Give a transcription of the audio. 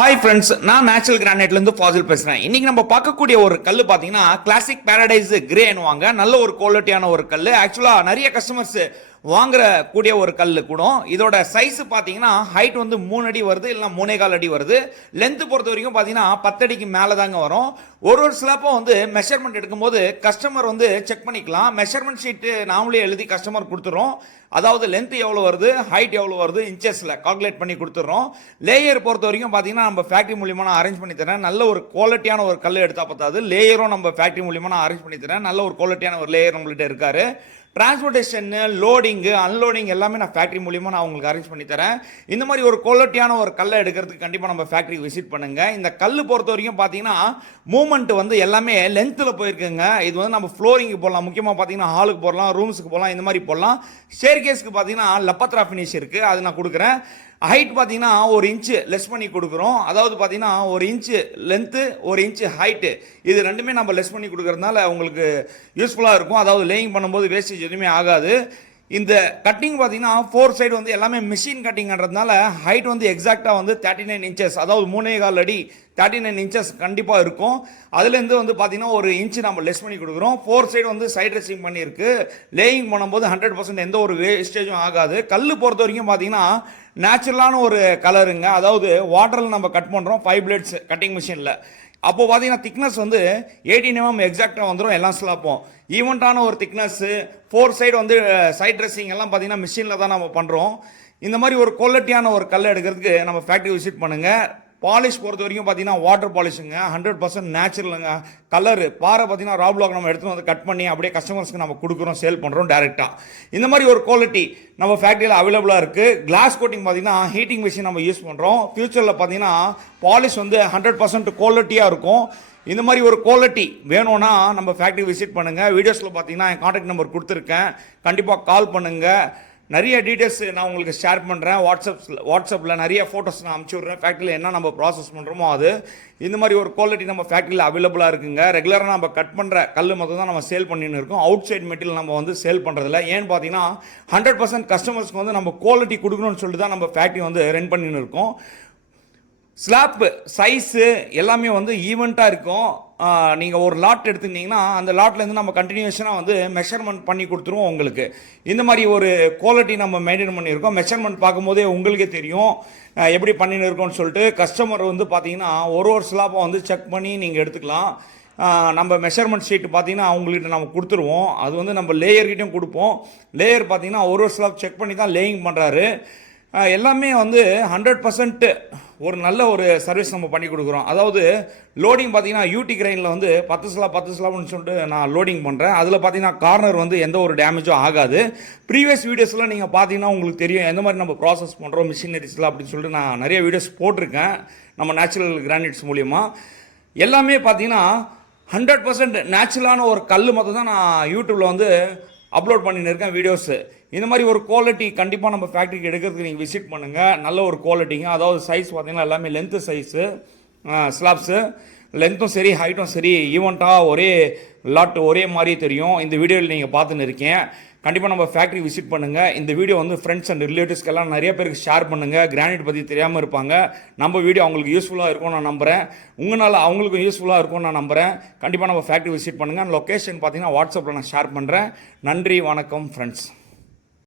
Hi friends, நான் natural கிரானைட்லேருந்து Fazil பேசுகிறேன். இன்றைக்கி நம்ம பார்க்கக்கூடிய ஒரு கல் பார்த்தீங்கன்னா கிளாசிக் பேரடைஸ் கிரேன்னுவாங்க. நல்ல ஒரு குவாலிட்டியான ஒரு கல். ஆக்சுவலாக நிறைய கஸ்டமர்ஸ் வாங்குற கூடிய ஒரு கல் கூட. இதோட சைஸ் பார்த்தீங்கன்னா ஹைட் வந்து 3 அடி வருது, இல்லைனா 3.25 அடி வருது. லென்த்து பொறுத்த வரைக்கும் பார்த்தீங்கன்னா 10 அடிக்கு மேலே தாங்க வரும். ஒரு ஸ்லாப்பும் வந்து மெஷர்மெண்ட் எடுக்கும்போது கஸ்டமர் வந்து செக் பண்ணிக்கலாம். மெஷர்மெண்ட் ஷீட்டு நாமளே எழுதி கஸ்டமர் கொடுத்துறோம். அதாவது லென்த் எவ்வளோ வருது, ஹைட் எவ்வளோ வருது, இன்ச்சஸில் கால்குலேட் பண்ணி கொடுத்துட்றோம். லேயர் பொறுத்த வரைக்கும் பார்த்தீங்கன்னா நம்ம ஃபேக்ட்ரி மூலியமாக நான் அரேஞ்ச் பண்ணி தரேன். நல்ல ஒரு குவாலிட்டியான ஒரு கல் எடுத்தால் பார்த்தாது, லேயரும் நம்ம ஃபேக்ட்ரி மூலியமாக நான் அரேஞ்ச் பண்ணி தரேன். நல்ல ஒரு குவாலிட்டியான ஒரு லேயர் நம்மள்கிட்ட இருக்காரு. டிரான்ஸ்போர்ட்டேஷனு, லோடிங்கு, அன்லோடிங் எல்லாமே நான் ஃபேக்ட்ரி மூலியமாக நான் உங்களுக்கு அரேஞ்ச் பண்ணி தரேன். இந்த மாதிரி ஒரு குவாலிட்டியான ஒரு கல்லை எடுக்கிறதுக்கு கண்டிப்பாக நம்ம ஃபேக்ட்ரிக்கு விசிட் பண்ணுங்கள். இந்த கல் பொறுத்த வரைக்கும் பார்த்தீங்கன்னா மூவ்மெண்ட் வந்து எல்லாமே லென்த்தில் போயிருக்குங்க. இது வந்து நம்ம ஃப்ளோரிங்கு போடலாம், முக்கியமாக பார்த்தீங்கன்னா ஹாலுக்கு போடலாம், ரூம்ஸுக்கு போடலாம், இந்த மாதிரி போடலாம். ஸ்டேர்கேஸ்க்கு பார்த்தீங்கன்னா லப்பத்ரா ஃபினிஷ் இருக்குது, அது நான் கொடுக்குறேன். ஹைட் பார்த்தீங்கன்னா 1 இன்ச்சு லெஸ் பண்ணி கொடுக்குறோம். அதாவது பார்த்தீங்கன்னா 1 இன்ச்சு லென்த்து, 1 இன்ச்சு ஹைட்டு, இது ரெண்டுமே நம்ம லெஸ் பண்ணி கொடுக்குறதுனால உங்களுக்கு யூஸ்ஃபுல்லாக இருக்கும். அதாவது லேயிங் பண்ணும்போது வேஸ்டேஜ் எதுவுமே ஆகாது. இந்த கட்டிங் பார்த்தீங்கன்னா 4 சைடு வந்து எல்லாமே மிஷின் கட்டிங்கிறதுனால ஹைட் வந்து எக்ஸாக்டாக வந்து 39 இன்ச்சஸ், அதாவது 3.25 அடி 39 இன்ச்சஸ் கண்டிப்பாக இருக்கும். அதுலேருந்து வந்து பார்த்தீங்கன்னா 1 இன்ச்சு நம்ம லெஸ் பண்ணி கொடுக்குறோம். 4 சைடு வந்து சைட் ட்ரெஸ்ஸிங் பண்ணியிருக்கு. லேயிங் பண்ணும்போது 100% எந்த ஒரு வேஸ்டேஜும் ஆகாது. கல் பொறுத்த வரைக்கும் பார்த்தீங்கன்னா நேச்சுரலான ஒரு கலருங்க. அதாவது வாட்டரில் நம்ம கட் பண்ணுறோம் 5 பிளேட்ஸ் கட்டிங் மிஷினில். அப்போது பார்த்தீங்கன்னா திக்னஸ் வந்து 18 mm எக்ஸாக்டாக வந்துடும் எல்லா ஸ்லாப்பும். ஈவெண்ட்டான ஒரு திக்னஸ்ஸு, 4 சைடு வந்து சைட் ட்ரெஸ்ஸிங் எல்லாம் பார்த்தீங்கன்னா மிஷினில் தான் நம்ம பண்ணுறோம். இந்த மாதிரி ஒரு குவாலிட்டியான ஒரு கல் எடுக்கிறதுக்கு நம்ம ஃபேக்ட்ரி விசிட் பண்ணுங்கள். பாலிஷ் பொறுத்த வரைக்கும் பார்த்தீங்கன்னா வாட்டர் பாலிஷுங்க, 100% நேச்சுரலுங்க. கலரு பாறை பார்த்தீங்கன்னா ரா பிளாக் நம்ம எடுத்துகிட்டு வந்து கட் பண்ணி அப்படியே கஸ்டமர்ஸ்க்கு நம்ம கொடுக்குறோம், சேல் பண்ணுறோம் டேரெக்டாக. இந்த மாதிரி ஒரு குவாலிட்டி நம்ம ஃபேக்ட்ரியில் அவைலபிளாக இருக்குது. கிளாஸ் கோட்டிங் பார்த்தீங்கன்னா ஹீட்டிங் மிஷின் நம்ம யூஸ் பண்ணுறோம். ஃபியூச்சரில் பார்த்தீங்கன்னா பாலிஷ் வந்து 100% குவாலிட்டியாக இருக்கும். இந்த மாதிரி ஒரு குவாலிட்டி வேணும்னா நம்ம ஃபேக்ட்ரி விசிட் பண்ணுங்கள். வீடியோஸில் பார்த்தீங்கன்னா என் கான்டாக்ட் நம்பர் கொடுத்துருக்கேன், கண்டிப்பாக கால் பண்ணுங்கள். நிறைய டீட்டெயில்ஸ் நான் உங்களுக்கு ஷேர் பண்ணுறேன். வாட்ஸ்அப்பில் நிறைய ஃபோட்டோஸ் நான் அனுப்பிச்சி விட்றேன். ஃபேக்ட்ரியில் என்ன நம்ம ப்ராசஸ் பண்ணுறோமோ அது. இந்த மாதிரி ஒரு குவாலிட்டி நம்ம ஃபேக்ட்ரியில் அவைலபிளாக இருக்குங்க. ரெகுலராக நம்ம கட் பண்ணுற கல் மட்டும் தான் நம்ம சேல் பண்ணின்னு இருக்கோம். அவுட் சைட் மெட்டீரியல் நம்ம வந்து சேல் பண்ணுறதில்ல. ஏன்னு பார்த்தீங்கன்னா 100% கஸ்டமர்ஸ்க்கு வந்து நம்ம குவாலிட்டி கொடுக்கணும்னு சொல்லிட்டு தான் நம்ம ஃபேக்ட்ரி வந்து ரன் பண்ணின்னு இருக்கோம். ஸ்லாப்பு சைஸு எல்லாமே வந்து ஈவெண்ட்டாக இருக்கும். நீங்கள் ஒரு லாட் எடுத்துக்கிட்டிங்கன்னா அந்த லாட்லேருந்து நம்ம கண்டினியூஷனாக வந்து மெஷர்மெண்ட் பண்ணி கொடுத்துருவோம் உங்களுக்கு. இந்த மாதிரி ஒரு குவாலிட்டி நம்ம மெயின்டைன் பண்ணியிருக்கோம். மெஷர்மெண்ட் பார்க்கும்போதே உங்களுக்கே தெரியும் எப்படி பண்ணின்னு இருக்கோம்னு சொல்லிட்டு. கஸ்டமர் வந்து பார்த்தீங்கன்னா ஒரு ஸ்லாப்பை வந்து செக் பண்ணி நீங்கள் எடுத்துக்கலாம். நம்ம மெஷர்மெண்ட் ஷீட்டு பார்த்தீங்கன்னா அவங்கள்கிட்ட நம்ம கொடுத்துருவோம். அது வந்து நம்ம லேயர்கிட்டையும் கொடுப்போம். லேயர் பார்த்தீங்கன்னா ஒரு ஸ்லாப் செக் பண்ணி தான் லேயிங் பண்ணுறாரு. எல்லாமே வந்து 100% ஒரு நல்ல ஒரு சர்வீஸ் நம்ம பண்ணி கொடுக்குறோம். அதாவது லோடிங் பார்த்தீங்கன்னா யூடி கிரைனில் வந்து 10 ஸ்லாப்னு சொல்லிட்டு நான் லோடிங் பண்ணுறேன். அதில் பார்த்தீங்கன்னா கார்னர் வந்து எந்த ஒரு டேமேஜும் ஆகாது. ப்ரீவியஸ் வீடியோஸில் நீங்கள் பார்த்தீங்கன்னா உங்களுக்கு தெரியும் எந்த மாதிரி நம்ம ப்ராசஸ் பண்ணுறோம் மிஷினரிஸில் அப்படின்னு சொல்லிட்டு நான் நிறைய வீடியோஸ் போட்டிருக்கேன் நம்ம நேச்சுரல் கிரானைட்ஸ் மூலியமாக. எல்லாமே பார்த்தீங்கன்னா 100% நேச்சுரலான ஒரு கல் மட்டும் தான் நான் யூடியூப்பில் வந்து அப்லோட் பண்ணின்னு இருக்கேன் வீடியோஸு. இந்த மாதிரி ஒரு குவாலிட்டி கண்டிப்பாக நம்ம ஃபேக்ட்ரிக்கு எடுக்கிறதுக்கு நீங்கள் விசிட் பண்ணுங்கள். நல்ல ஒரு குவாலிட்டிங்க. அதாவது சைஸ் பார்த்தீங்கன்னா எல்லாமே லென்த்து சைஸு, ஸ்லாப்ஸு லென்த்தும் சரி ஹைட்டும் சரி ஈவெண்ட்டாக ஒரே லாட் ஒரே மாதிரி தெரியும். இந்த வீடியோவில் நீங்கள் பார்த்துன்னு இருக்கேன். கண்டிப்பாக நம்ம ஃபேக்ட்ரி விசிட் பண்ணுங்கள். இந்த வீடியோ வந்து ஃப்ரெண்ட்ஸ் அண்ட் ரிலேட்டிவ்ஸ்க்கெல்லாம் நிறைய பேருக்கு ஷேர் பண்ணுங்கள். கிரானைட் பற்றி தெரியாமல் இருப்பாங்க. நம்ம வீடியோ அவங்களுக்கு யூஸ்ஃபுல்லாக இருக்கும் நான் நம்புகிறேன். உங்களால் அவங்களுக்கும் யூஸ்ஃபுல்லாக இருக்கும் நான் நம்புகிறேன். கண்டிப்பாக நம்ம ஃபேக்ட்ரி விசிட் பண்ணுங்கள். லொக்கேஷன் பார்த்தீங்கன்னா வாட்ஸ்அப்பில் நான் ஷேர் பண்ணுறேன். நன்றி, வணக்கம் ஃப்ரெண்ட்ஸ்.